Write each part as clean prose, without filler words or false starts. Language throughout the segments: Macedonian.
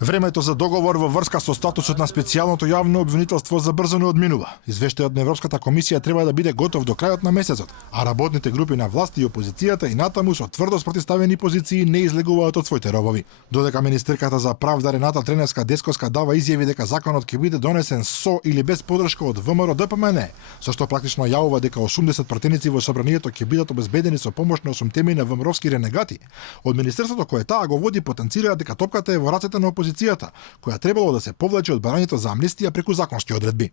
Времето за договор во врска со статусот на специјалното јавно обвинителство забрзано одминува. Извештајот на Европската комисија треба да биде готов до крајот на месецот, а работните групи на власт и опозицијата и натаму со тврдо спротивставени позиции не излегуваат од своите робови. Додека министерката за правда Рената Треневска-Десковска дава изјави дека законот ќе биде донесен со или без подршка од ВМРО ДПМН, со што практично јавува дека 80 пратеници во собранието ќе бидат обезбедени со помош на осумтеми на ВМРО-вски ренегати, од министерството кое таа го води потенцира дека топката е во рацете на опозицијата, која требало да се повлече од барањето за амнестија преку законски одредби.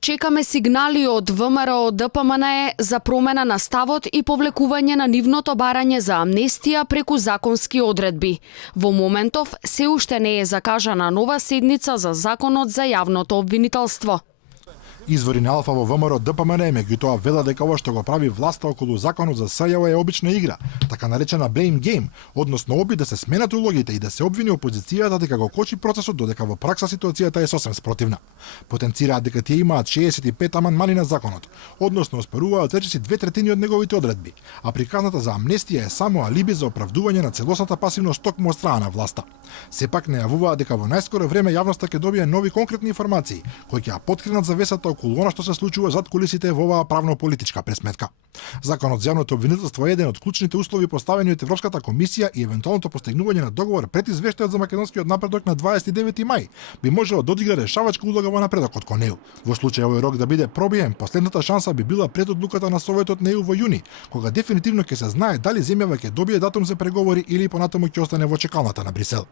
Чекаме сигнали од ВМРО ДПМН за промена на ставот и повлекување на нивното барање за амнестија преку законски одредби. Во моментов се уште не е закажана нова седница за законот за јавното обвинителство. Извори на Алфа во ВМРО ДПМН меѓутоа велат дека ова што го прави власта околу законот за СЈО е обична игра, така наречена blame game, односно обид да се сменат улогите и да се обвини опозицијата дека го кочи процесот, додека во пракса ситуацијата е сосем спротивна. Потенцираат дека тие имаат 65 амандмани на законот, односно оспоруваат речиси 2/3 од неговите одредби, а приказната за амнестија е само алиби за оправдување на целосната пасивност токму од страна на власта. Сепак најавуваат дека во најскоро време јавноста ќе добие нови конкретни информации кои ќе ја поткренат завесата околу она што се случува зад кулисите во оваа правно-политичка пресметка. Законот за јавното обвинителство е еден од клучните услови поставени од Европската комисија и евентуалното постигнување на договор пред извештајот за македонскиот напредок на 29 мај би можело да одигра решавачка улога во напредокот кон ЕУ. Во случај овој рок да биде пробиен, последната шанса би била пред одлуката на Советот на ЕУ во јуни, кога дефинитивно ќе се знае дали земјава ќе добие датум за преговори или понатаму ќе остане во чекалната на Брисел.